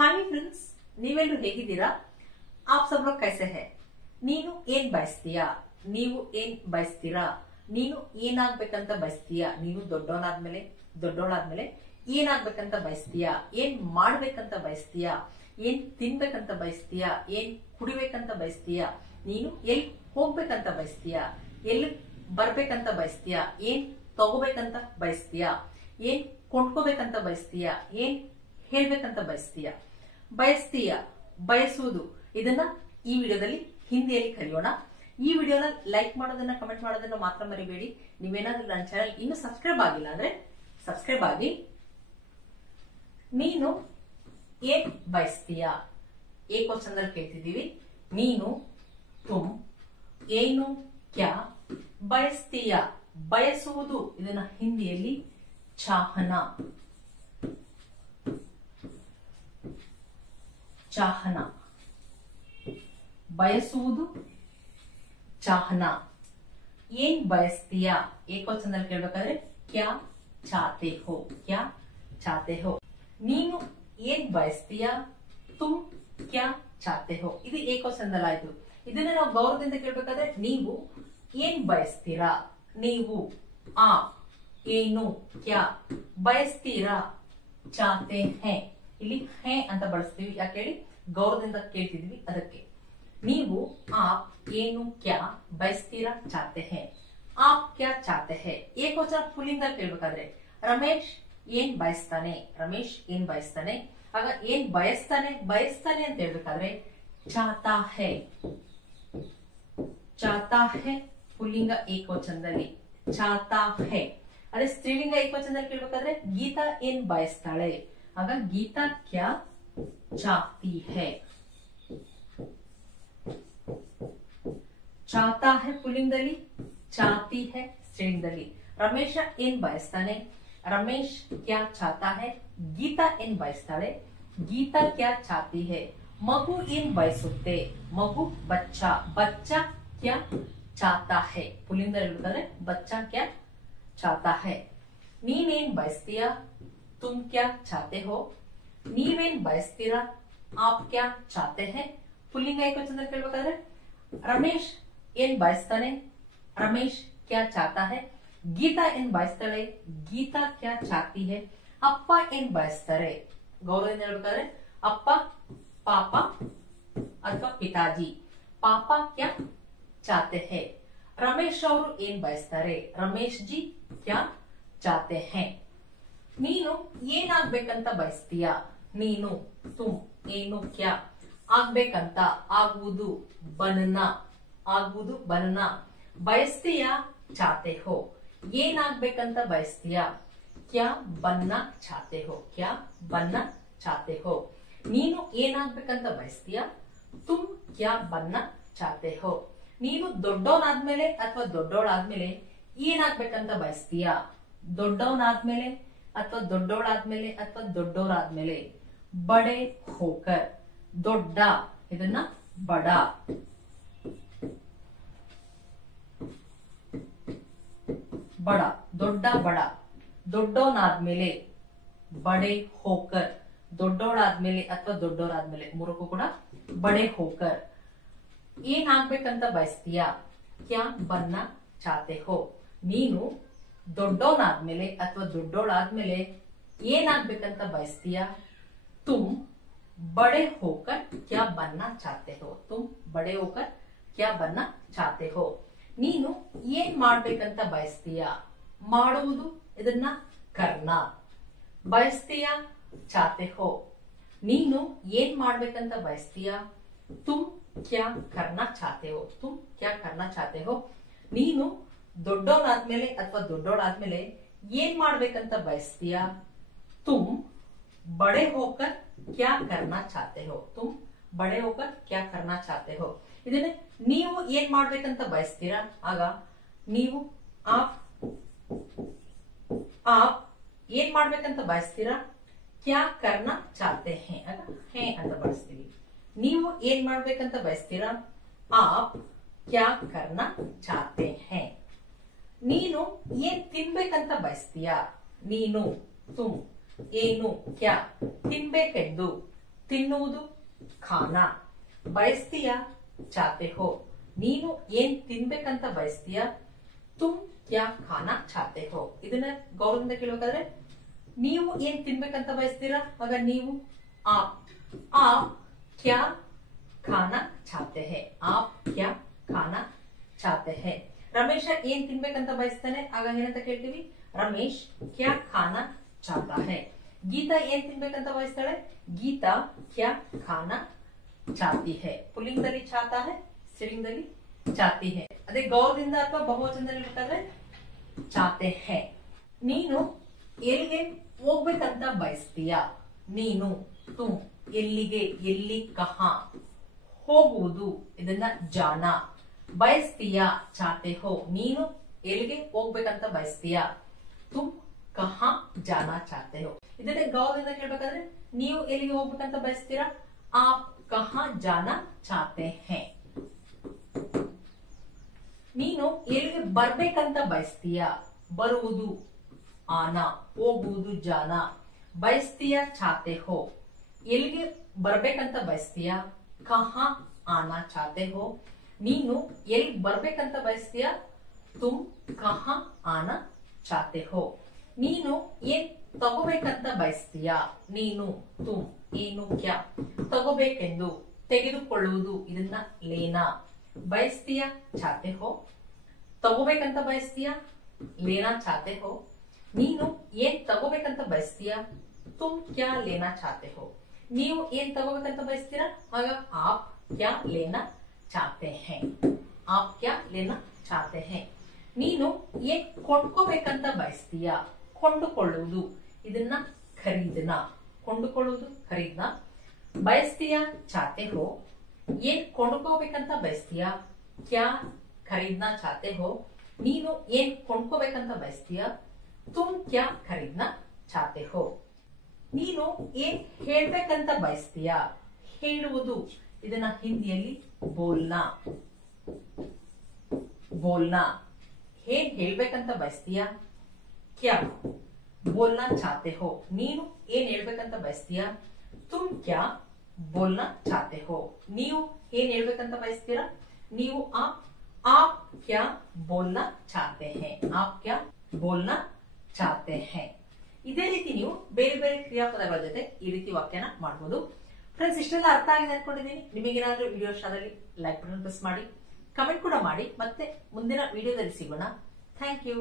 Hi friends, ನೀವೆಲ್ಲರೂ ಹೇಗಿದ್ದೀರಾ? आप सब लोग कैसे हैं? ನೀನು ಏನ್ ಬಯಸ್ತೀಯಾ? ನೀವು ಏನ್ ಬಯಸ್ತೀರಾ? ನೀನು ಏನಾಗ್ಬೇಕಂತ ಬಯಸ್ತೀಯಾ? ನೀನು ದೊಡ್ಡೋಳಾದ್ಮೇಲೆ ಏನಾಗ್ಬೇಕಂತ ಬಯಸ್ತೀಯಾ? ಏನ್ ಮಾಡ್ಬೇಕಂತ ಬಯಸ್ತೀಯಾ? ಏನ್ ತಿನ್ಬೇಕಂತ ಬಯಸ್ತೀಯಾ? ಏನ್ ಕುಡಿಬೇಕಂತ ಬಯಸ್ತೀಯಾ? ನೀನು ಎಲ್ಲಿ ಹೋಗ್ಬೇಕಂತ ಬಯಸ್ತೀಯಾ? ಎಲ್ಲಿ ಬರ್ಬೇಕಂತ ಬಯಸ್ತೀಯಾ? ಏನ್ ತಗೋಬೇಕಂತ ಬಯಸ್ತೀಯಾ? ಏನ್ ಕೊಂಡ್ಕೋಬೇಕಂತ ಬಯಸ್ತೀಯಾ? ಏನ್ ಹೇಳ್ಬೇಕಂತ ಬಯಸ್ತೀಯಾ? ಬಯಸುವುದು ಇದನ್ನ ಈ ವಿಡಿಯೋದಲ್ಲಿ ಹಿಂದಿಯಲ್ಲಿ ಕಲಿಯೋಣ. ಈ ವಿಡಿಯೋನ ಲೈಕ್ ಮಾಡೋದನ್ನ, ಕಮೆಂಟ್ ಮಾಡೋದನ್ನ ಮಾತ್ರ ಮರಿಬೇಡಿ. ನೀವೇನಾದ್ರೂ ನನ್ನ ಚಾನೆಲ್ ಇನ್ನು ಸಬ್ಸ್ಕ್ರೈಬ್ ಆಗಿಲ್ಲ ಅಂದ್ರೆ ಸಬ್ಸ್ಕ್ರೈಬ್ ಆಗಿ. ನೀನು ಏನ್ ಬಯಸ್ತೀಯಾ? ಏಕವಚನದಲ್ಲಿ ಕೇಳ್ತಿದ್ದೀವಿ. ನೀನು, ತುಮ್, ಏನು, ಕ್ಯಾ, ಬಯಸ್ತೀಯಾ, ಬಯಸುವುದು ಇದನ್ನ ಹಿಂದಿಯಲ್ಲಿ ಚಾಹನಾ. ಚಾಹನಾ ಬಯಸುವುದು ಚಾಹನಾ. ಏನ್ ಬಯಸ್ತೀಯಾ? ಏಕವಚನದಲ್ಲಿ ಕೇಳ್ಬೇಕಾದ್ರೆ ಕ್ಯಾ ಚಾತೆ ಹೋ, ಕ್ಯಾ ಚಾತೆ ಹೋ. ನೀನು ಏನ್ ಬಯಸ್ತೀಯಾ? ತುಮ್ ಕ್ಯಾ ಚಾತೆ ಹೋ. ಇದು ಏಕವಚನದಲ್ಲಿ ಆಯ್ತು. ಇದನ್ನ ನಾವು ಗೌರವದಿಂದ ಕೇಳ್ಬೇಕಾದ್ರೆ ನೀವು ಏನ್ ಬಯಸ್ತೀರಾ? ನೀವು, ಆ, ಏನು, ಕ್ಯಾ, ಬಯಸ್ತೀರಾ, ಚಾತೆ ಹೇ. ಇಲ್ಲಿ ಹೇ ಅಂತ ಬಳಸ್ತೀವಿ. ಯಾಕೆ ಹೇಳಿ? ಗೌರವದಿಂದ ಕೇಳ್ತಿದ್ವಿ ಅದಕ್ಕೆ. ನೀವು ಆಪ್, ಏನು, ಕ್ಯಾ, ಬಯಸ್ತೀರಾ, ಚಾತೆ ಹೇ. ಆಪ್ ಕ್ಯಾ ಚಾತೆ ಹೇ. ಏಕವಚನ ಪುಲ್ಲಿಂಗ ಕೇಳ್ಬೇಕಾದ್ರೆ ರಮೇಶ್ ಏನ್ ಬಯಸ್ತಾನೆ, ರಮೇಶ್ ಏನ್ ಬಯಸ್ತಾನೆ. ಆಗ ಏನ್ ಬಯಸ್ತಾನೆ ಅಂತ ಹೇಳ್ಬೇಕಾದ್ರೆ ಚಾತಾ ಹೇ. ಚಾತಾ ಹೇ ಪುಲ್ಲಿಂಗ ಏಕವಚನದಲ್ಲಿ ಚಾತಾ ಹೇ. ಅದೇ ಸ್ತ್ರೀಲಿಂಗ ಏಕವಚನದಲ್ಲಿ ಕೇಳ್ಬೇಕಾದ್ರೆ ಗೀತಾ ಏನ್ ಬಯಸ್ತಾಳೆ. ಆಗ ಗೀತಾ ಕ್ಯಾ ಚಾಹತಿ ಹೈ. ಚಾಹತಾ ಹೈ ಪುಲ್ಲಿಂಗದಲ್ಲಿ, ಚಾಹತಿ ಹೈ ಸ್ತ್ರೀಲಿಂಗದಲ್ಲಿ. ರಮೇಶ ಏನ್ ಬಯಸ್ತಾನೆ, ರಮೇಶ್ ಕ್ಯಾ ಚಾಹತಾ ಹೈ. ಗೀತಾ ಏನ್ ಬಯಸ್ತಾಳೆ, ಗೀತಾ ಕ್ಯಾ ಚಾಹತಿ ಹೈ. ಮಗು ಏನ್ ಬಯಸುತ್ತೆ, ಮಗು ಬಚ್ಚಾ, ಬಚ್ಚಾ ಕ್ಯಾ ಚಾಹತಾ ಹೈ. ಪುಲ್ಲಿಂಗದಲ್ಲಿ ಹೇಳ್ಬೇಕಾದ್ರೆ ಬಚ್ಚಾ ಕ್ಯಾ ಚಾಹತಾ ಹೈ. ನೀನೇನ್ ಬಯಸ್ತೀಯಾ? ತುಮ್ ಕ್ಯಾ ಚಾತೆ ಹೋ. ನೀವೇನ್ ಬಯಸ್ತೀರಾ? ಆಪ್ ಕ್ಯಾ ಚಾತೆ ಹೇ. ಪುಲ್ಲಿಂಗ ಏಕವಚನದಲ್ಲಿ ಕೇಳ್ಬೇಕಾದ್ರೆ ರಮೇಶ್ ಏನ್ ಬಯಸ್ತಾನೆ, ರಮೇಶ್ ಕ್ಯಾ ಚಾತಾ ಹೇ. ಗೀತಾ ಏನ್ ಬಯಸ್ತಾಳೆ, ಗೀತಾ ಕ್ಯಾ ಚಾತಿ ಹೇ. ಅಪ್ಪ ಏನ್ ಬಯಸ್ತಾರೆ. ಗೌರವದಿಂದ ಹೇಳ್ಬೇಕಾದ್ರೆ ಅಪ್ಪ, ಪಾಪ ಅಥವಾ ಪಿತಾಜಿ. ಪಾಪ ಕ್ಯಾ ಚಾತೆ ಹೇ. ರಮೇಶ್ ಅವರು ಏನ್ ಬಯಸ್ತಾರೆ, ರಮೇಶ್ ಜಿ ಕ್ಯಾ ಚಾತೆ ಹೇ. ನೀನು ಏನಾಗ್ಬೇಕಂತ ಬಯಸ್ತೀಯಾ? ನೀನು, ತುಮ್, ಏನು, ಕ್ಯಾ, ಆಗ್ಬೇಕಂತ, ಆಗುವುದು, ಬನನಾ, ಆಗುವುದು, ಬನನಾ. ಬಯಸ್ತೀಯಾ? ಚಾತೆ ಹೋ. ಏನಾಗ್ಬೇಕಂತ ಬಯಸ್ತೀಯಾ? ಕ್ಯಾ ಬನ್ನ ಚಾತೆ ಹೋ, ಕ್ಯಾ ಬನ್ನ ಚಾತೆ ಹೋ. ನೀನು ಏನಾಗ್ಬೇಕಂತ ಬಯಸ್ತೀಯಾ? ತುಮ್ ಕ್ಯಾ ಬನ್ನ ಚಾತೆ ಹೋ. ನೀನು ದೊಡ್ಡವನಾದ್ಮೇಲೆ ಅಥವಾ ದೊಡ್ಡವಳಾದ್ಮೇಲೆ ಏನಾಗ್ಬೇಕಂತ ಬಯಸ್ತೀಯಾ? ದೊಡ್ಡವನಾದ್ಮೇಲೆ ಅಥವಾ ದೊಡ್ಡೋಳಾದ್ಮೇಲೆ ಅಥವಾ ದೊಡ್ಡೋರಾದ್ಮೇಲೆ ಬಡೆ ಹೋಕರ್. ದೊಡ್ಡ ಇದನ್ನ ಬಡ. ಬಡ, ದೊಡ್ಡ, ಬಡ. ದೊಡ್ಡೋನಾದ್ಮೇಲೆ ಬಡೆ ಹೋಕರ್. ದೊಡ್ಡೋಳಾದ್ಮೇಲೆ ಅಥವಾ ದೊಡ್ಡೋರಾದ್ಮೇಲೆ ಮೂರಕ್ಕೂ ಕೂಡ ಬಡೆ ಹೋಕರ್. ಏನಾಗ್ಬೇಕಂತ ಬಯಸ್ತೀಯಾ? ಕ್ಯಾ ಬನ್ನ ಚಾತೆ ಹೋ. ನೀನು ದೊಡ್ಡವನಾದ್ಮೇಲೆ ಅಥವಾ ದೊಡ್ಡೋಳಾದ್ಮೇಲೆ ಏನಾಗ್ಬೇಕಂತ ಬಯಸ್ತೀಯಾ? ತುಮ್ ಬಡೆ ಹೋಕರ್ ಕ್ಯಾ ಬನ್ನ ಚಾತೆ ಹೋ. ತುಮ್ ಬಡೆ ಹೋಕರ್ ಕ್ಯಾ ಬನ್ನ ಚಾತೆ ಹೋ. ನೀನು ಏನ್ ಮಾಡ್ಬೇಕಂತ ಬಯಸ್ತೀಯಾ? ಮಾಡುವುದು ಇದನ್ನ ಕರ್ನ. ಬಯಸ್ತೀಯಾ? ಚಾತೆ ಹೋ. ನೀನು ಏನ್ ಮಾಡ್ಬೇಕಂತ ಬಯಸ್ತೀಯಾ? ತುಮ್ ಕ್ಯಾ ಕರ್ನ ಚಾತೆ ಹೋ. ತುಮ್ ಕ್ಯಾ ಕರ್ನ ಚಾತೆ ಹೋ. ನೀನು ದೊಡ್ಡವನಾದ್ಮೇಲೆ ಅಥವಾ ದೊಡ್ಡೋಳಾದ್ಮೇಲೆ ಏನ್ ಮಾಡ್ಬೇಕಂತ ಬಯಸ್ತೀಯಾ? ತುಮ್ ಬಡೆ ಹೋಕರ್ ಕ್ಯಾ ಕರ್ನಾ ಚಾತೆ ಹೋ. ತುಮ್ ಬಡೆ ಹೋಕರ್ ಕ್ಯಾ ಕರ್ನಾ ಚಾತೆ ಹೋ. ಇದನ್ನೇ ನೀವು ಏನ್ ಮಾಡ್ಬೇಕಂತ ಬಯಸ್ತೀರಾ? ಆಗ ನೀವು ಆಪ್ ಏನ್ ಮಾಡ್ಬೇಕಂತ ಬಯಸ್ತೀರಾ? ಕ್ಯಾ ಕರ್ನಾ ಚಾತೆ ಹೇ. ಆಗ ಹೇ ಅಂತ ಬಳಸ್ತೀವಿ. ನೀವು ಏನ್ ಮಾಡ್ಬೇಕಂತ ಬಯಸ್ತೀರಾ? ಆಪ್ ಕ್ಯಾ ಕರ್ನಾ ಚಾತೆ ಹೇ. ನೀನು ಏನ್ ತಿನ್ಬೇಕಂತ ಬಯಸ್ತೀಯಾ? ನೀನು, ತುಮ್, ಏನು, ಕ್ಯಾ, ತಿನ್ಬೇಕೆಂದು, ತಿನ್ನುವುದು ಖಾನಾ, ಬಯಸ್ತೀಯ ಚಾತೆ ಹೋ, ನೀನು ಏನ್ ತಿನ್ಬೇಕಂತ ಬಯಸ್ತೀಯ, ತುಮ್ ಕ್ಯಾ ಖಾನಾ ಚಾತೆ ಹೋ. ಇದನ್ನ ಗೌರವದಿಂದ ಕೇಳಬೇಕಾದ್ರೆ ನೀವು ಏನ್ ತಿನ್ಬೇಕಂತ ಬಯಸ್ತೀರಾ, ಆಗ ನೀವು आप क्या खाना चाहते हैं, आप क्या खाना चाहते हैं. ರಮೇಶ ಏನ್ ತಿನ್ಬೇಕಂತ ಬಯಸ್ತಾನೆ, ಆಗ ಏನಂತ ಕೇಳ್ತೀವಿ, ರಮೇಶ್ ಕ್ಯಾ ಖಾನಾ ಚಾಹತಾ ಹೈ. ಗೀತಾ ಏನ್ ತಿನ್ಬೇಕಂತ ಬಯಸ್ತಾಳೆ, ಗೀತಾ ಕ್ಯಾ ಖಾನಾ ಚಾಹತಿ ಹೈ. ಪುಲ್ಲಿಂಗದಲ್ಲಿ ಚಾಹತಾ ಹೈ, ಸ್ತ್ರೀಲಿಂಗದಲ್ಲಿ ಚಾಹತಿ ಹೈ. ಅದೇ ಗೌರವದಿಂದ ಅಥವಾ ಬಹುವಚನದಲ್ಲಿ ಬೇಕಾದ್ರೆ ಚಾಹತೆ ಹೈ. ನೀನು ಎಲ್ಲಿಗೆ ಹೋಗ್ಬೇಕಂತ ಬಯಸ್ತೀಯ, ನೀನು ತುಮ್ ಎಲ್ಲಿಗೆ, ಎಲ್ಲಿ ಕಹಾ, ಹೋಗುವುದು ಇದನ್ನ ಜಾನ, ಬಯಸ್ತೀಯ ಚಾತೆ ಹೋ, ನೀನು ಎಲ್ಲಿಗೆ ಹೋಗ್ಬೇಕಂತ ಬಯಸ್ತೀಯ, ತುಮ್ ಕಹಾ ಜಾನ ಚಾತೆ ಹೋ. ಇದನ್ನೇ ಗೌರವದಿಂದ ಕೇಳ್ಬೇಕಾದ್ರೆ ನೀವು ಎಲ್ಲಿಗೆ ಹೋಗ್ಬೇಕಂತ ಬಯಸ್ತೀರಾ, ಆಪ್ ಕಹಾ ಜಾನ ಚಾತೆ ಹೈ. ನೀನು ಎಲ್ಲಿಗೆ ಬರ್ಬೇಕಂತ ಬಯಸ್ತೀಯ, ಬರುವುದು ಆನಾ, ಹೋಗುವುದು ಜಾನ, ಬಯಸ್ತೀಯ ಚಾತೆ ಹೋ, ಎಲ್ಲಿಗೆ ಬರ್ಬೇಕಂತ ಬಯಸ್ತೀಯ, ಕಹಾ ಆನಾ ಚಾತೆ ಹೋ, ನೀನು ಎಲ್ಲಿ ಬರ್ಬೇಕಂತ ಬಯಸ್ತೀಯ, ತುಮ್ ಕಹಾ ಆನಾ ಚಾತೆ ಹೋ. ನೀನು ಏನ್ ತಗೋಬೇಕಂತ ಬಯಸ್ತೀಯ, ನೀನು ತುಮ್ ಏನು ಕ್ಯಾ, ತಗೋಬೇಕೆಂದು ತೆಗೆದುಕೊಳ್ಳುವುದು ಇದನ್ನ ಲೇನಾ, ಬಯಸ್ತೀಯ ಚಾತೆ ಹೋ, ತಗೋಬೇಕಂತ ಬಯಸ್ತೀಯ, ಲೇನಾ ಚಾತೆ ಹೋ. ನೀನು ಏನ್ ತಗೋಬೇಕಂತ ಬಯಸ್ತೀಯ, ತುಮ್ ಕ್ಯಾ ಲೇನಾ ಚಾತೆ ಹೋ, ನೀವು ಏನ್ ತಗೋಬೇಕಂತ ಬಯಸ್ತೀರಾ, ಆಗ ಆಪ್ ಕ್ಯಾ ಲೇನಾ ಚಾತೆ ಹೈ, ಆಪ್ ಕ್ಯಾ ಲೇನಾ ಚಾತೆ ಹೈ. ನೀನು ಏನ್ ಕೊಂಡ್ಕೋಬೇಕಂತ ಬಯಸ್ತೀಯ, ಕೊಂಡುಕೊಳ್ಳುವುದು ಇದನ್ನ ಖರೀದನಾ, ಕೊಂಡುಕೊಳ್ಳುವುದು ಖರೀದನಾ, ಬಯಸ್ತೀಯ ಚಾತೆ ಹೋ, ಏನ್ ಕೊಂಡ್ಕೋಬೇಕಂತ ಬಯಸ್ತೀಯ, ಕ್ಯಾ ಖರೀದನಾ ಚಾತೆ ಹೋ, ನೀನು ಏನ್ ಕೊಂಡ್ಕೋಬೇಕಂತ ಬಯಸ್ತೀಯ, ತುಮ್ ಕ್ಯಾ ಖರೀದನಾ ಚಾತೆ ಹೋ. ನೀನು ಏನ್ ಹೇಳ್ಬೇಕಂತ ಬಯಸ್ತೀಯ, ಹೇಳುವುದು ಇದನ್ನ ಹಿಂದಿಯಲ್ಲಿ ಬೋಲ್ನಾ, ಬೋಲ್ನಾ, ಏನ್ ಹೇಳ್ಬೇಕಂತ ಬಯಸ್ತೀಯ, ಕ್ಯಾ ಬೋಲ್ನಾ ಚಾತೆ ಹೋ, ನೀನು ಏನ್ ಹೇಳ್ಬೇಕಂತ ಬಯಸ್ತೀಯ, ತುಮ್ ಕ್ಯಾ ಬೋಲ್ನಾ ಚಾತೆ ಹೋ, ನೀವು ಏನ್ ಹೇಳ್ಬೇಕಂತ ಬಯಸ್ತೀರಾ, ನೀವು आप क्या बोलना चाहते हैं, आप क्या बोलना चाहते हैं. ಇದೇ ರೀತಿ ನೀವು ಬೇರೆ ಬೇರೆ ಕ್ರಿಯಾಪದಗಳ ಜೊತೆ ಈ ರೀತಿ ವಾಕ್ಯನ ಮಾಡಬಹುದು. ಫ್ರೆಂಡ್ಸ್, ಇಷ್ಟೆಲ್ಲ ಅರ್ಥ ಆಗಿದೆ ಅನ್ಕೊಂಡಿದ್ದೀನಿ. ನಿಮಗೇನಾದ್ರೂ ವಿಡಿಯೋ ಇಷ್ಟ ಆದಲ್ಲಿ ಲೈಕ್ ಬಟನ್ ಪ್ರೆಸ್ ಮಾಡಿ, ಕಮೆಂಟ್ ಕೂಡ ಮಾಡಿ. ಮತ್ತೆ ಮುಂದಿನ ವಿಡಿಯೋದಲ್ಲಿ ಸಿಗೋಣ. Thank you.